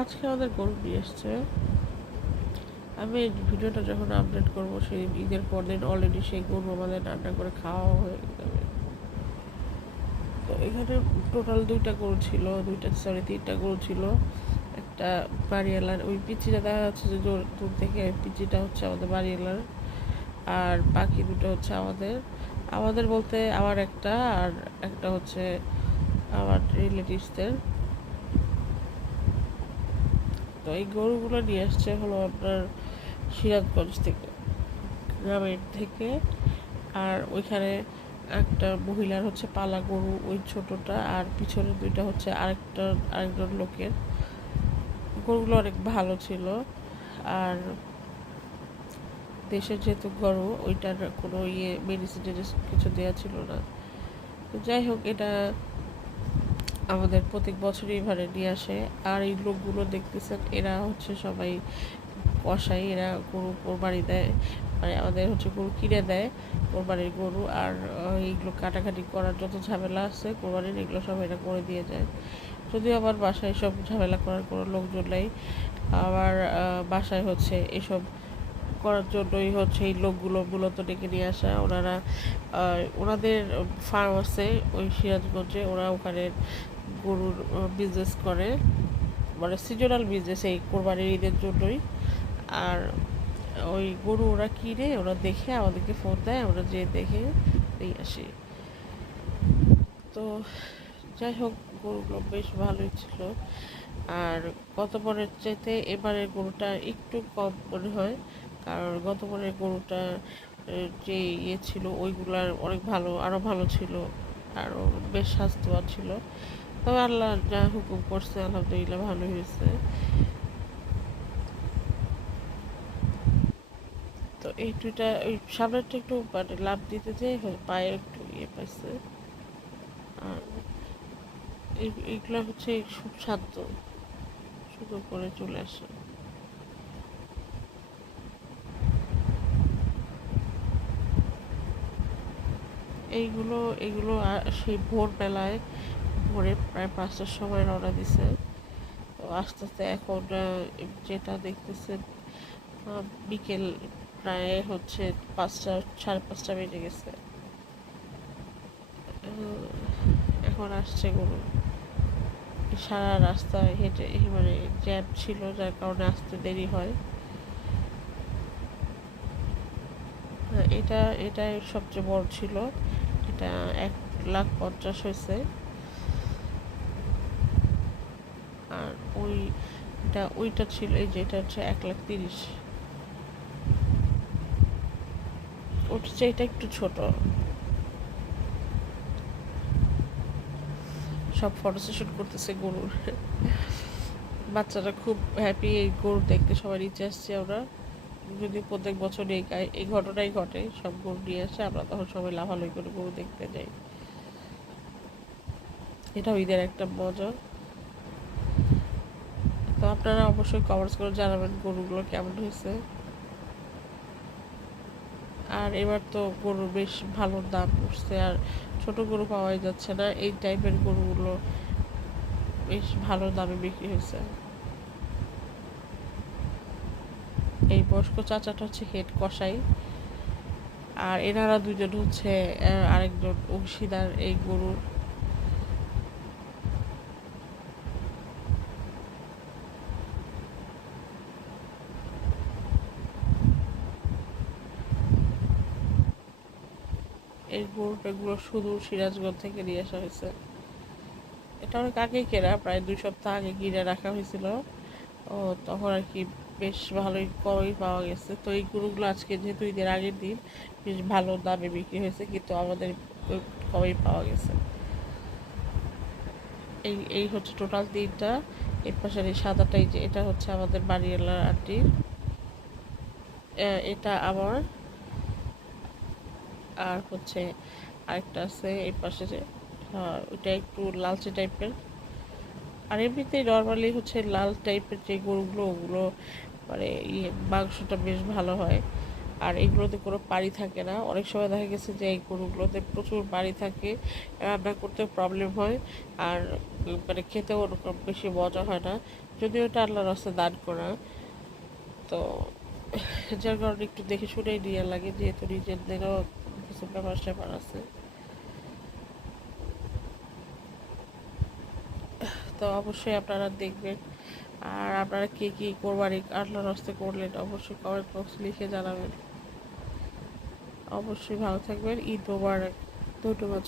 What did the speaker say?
আজকে আমাদের গরু নিয়ে এসছে। আমি ভিডিওটা যখন আপডেট করব, সেই ঈদের পর দিন অলরেডি সেই গরু আমাদের রান্না করে খাওয়া হয়ে যাবে। তো এখানে টোটাল দুইটা গরু ছিল, দুইটা সরি তিনটা গরু ছিল। একটা বাড়িওয়ালার, ওই পিচিটা দেখা যাচ্ছে যে দূর দূর থেকে পিচিটা হচ্ছে আমাদের বাড়িওয়ালার। আর বাকি দুটো হচ্ছে আমাদের। আমাদের বলতে আমার একটা আর একটা হচ্ছে আমার রিলেটিভসদের তো এই গরুগুলো নিয়ে আসছে হলো আপনার সিরাজগঞ্জ থেকে, গ্রামের থেকে। আর ওইখানে একটা মহিলার হচ্ছে পালা গরু, ওই ছোটটা, আর পিছনে দুইটা হচ্ছে আরেকটা, আরেকজন লোকের। গরুগুলো অনেক ভালো ছিল। আর দেশের যেহেতু গরু, ওইটার কোনো ইয়ে মেডিসিন কিছু দেওয়া ছিল না। যাই হোক, এটা আমাদের প্রত্যেক বছরই এবারে নিয়ে আসে। আর এই লোকগুলো দেখতেছেন, এরা হচ্ছে সবাই কষাই এরা গরু কোরবানি দেয়। মানে আমাদের হচ্ছে গরু কিনে দেয়, কোরবানির গরু। আর এইগুলো কাটাকাটি করার যত ঝামেলা আছে কোরবানির, এগুলো সব এরা করে দিয়ে যায়। যদিও আমার বাসায় সব ঝামেলা করার কোনো লোকজন নেই। আমার বাসায় হচ্ছে এসব করার জন্যই হচ্ছে এই লোকগুলো মূলত ডেকে নিয়ে আসা। ওনারা ওনাদের ফার্ম আছে ওই সিরাজগঞ্জে। ওরা ওখানে গরুর বিজনেস করে। মানে সিজনাল বিজনেস এই কোরবানির ঈদের জন্যই। আর ওই গরু ওরা কিনে, ওরা দেখে, আমাদেরকে ফোন দেয়, আমরা যে দেখে নিয়ে আসি। তো যাই হোক, গরুগুলো বেশ ভালোই ছিল। আর গত পরের চাইতে এবারের গরুটা একটু কম মনে হয়। কারণ গত পরের গরুটা যে ইয়ে ছিল, ওইগুলার অনেক ভালো আরও ভালো ছিল। আরও বেশ স্বাস্থ্যবান ছিল। তবে আল্লাহ যা হুকুম করছে, আলহামদুলিল্লাহ ভালো হয়েছে। তো এই দুইটা ওই সামনেরটা একটু মানে লাভ দিতে যে পায়ে একটু ইয়ে পাইছে। আর এইগুলো হচ্ছে শান্ত সুন্দর করে চলে আসে। এইগুলো এগুলো সেই ভোরবেলায় ভোরে প্রায় পাঁচটার সময় রওনা দিছে। তো আস্তে আস্তে এখন যেটা দেখতেছেন বিকেল প্রায় হচ্ছে পাঁচটা, সাড়ে পাঁচটা বেজে গেছে। এখন আসছে গরু। সারা রাস্তা হেঁটে মানে জ্যাম ছিল, যার কারণে আসতে দেরি হয়। এটা, এটাই সবচেয়ে বড় ছিল। এটা এক লাখ পঞ্চাশ হয়েছে আর ওইটা ওইটা ছিল, এই যে এটা হচ্ছে এক লাখ তিরিশ। ওটা এটা একটু ছোট। সব ফটো সেশন করতেছে গরুর। বাচ্চারা খুব হ্যাপি এই গরু দেখতে সবাই নিচে আসছে আমরা যদি প্রত্যেক বছর এই এই ঘটনাই ঘটে, সব গরু নিয়ে আসে, আমরা তখন সবাই লাভালই করে গরু দেখতে যাই। এটাও ঈদের একটা মজা। তো আপনারা অবশ্যই কমেন্টস করে জানাবেন গরুগুলো কেমন হয়েছে। আর এবার তো গরুর বেশ ভালো দাম উঠছে আর ছোট গরু পাওয়াই যাচ্ছে না, এই টাইপের গরুগুলো বেশ ভালো দামে বিক্রি হয়েছে। এই বয়স্ক চাচাটা হচ্ছে হেড কষাই আর এনারা দুজন হচ্ছে আরেকজন অংশীদার এই গরুর এই গরুটাগুলো শুধু সিরাজগঞ্জ থেকে নিয়ে আসা হয়েছে। এটা অনেক আগেই কেনা, প্রায় দুই সপ্তাহ আগে কিনে রাখা হয়েছিল। ও, তখন আর কি বেশ ভালোই কমই পাওয়া গেছে। তো এই গরুগুলো আজকে যেহেতু ঈদের আগের দিন, বেশ ভালো দামে বিক্রি হয়েছে, কিন্তু আমাদের কমই পাওয়া গেছে। এই এই হচ্ছে টোটাল তিনটা এর পাশে এই সাদাটাই যে, এটা হচ্ছে আমাদের বাড়িওয়ালার আন্টির এটা আমার আর হচ্ছে আরেকটা আছে এই পাশে যে ওইটা একটু লালচে টাইপের। আর এমনিতেই নর্মালি হচ্ছে লাল টাইপের যে গরুগুলো, ওগুলো মানে ইয়ে মাংসটা বেশ ভালো হয়। আর এগুলোতে কোনো পানি থাকে না। অনেক সময় দেখা গেছে যে এই গরুগুলোতে প্রচুর পানি থাকে, রান্না করতে প্রবলেম হয়। আর মানে খেতেও ওরকম বেশি মজা হয় না। যদিও এটা আল্লাহর রাস্তা দান করা। তো যার কারণে একটু দেখে শুনেই নিয়ে লাগে, যেহেতু নিজেদেরও কিছু ব্যাপার স্যাপার আছে। তো অবশ্যই আপনারা দেখবেন। আর আপনারা কে কী কোরবানি আল্লাহর হস্তে করলেন, অবশ্যই কমেন্ট বক্স লিখে জানাবেন। অবশ্যই ভালো থাকবেন। ঈদ মোবারক। ধন্যবাদ।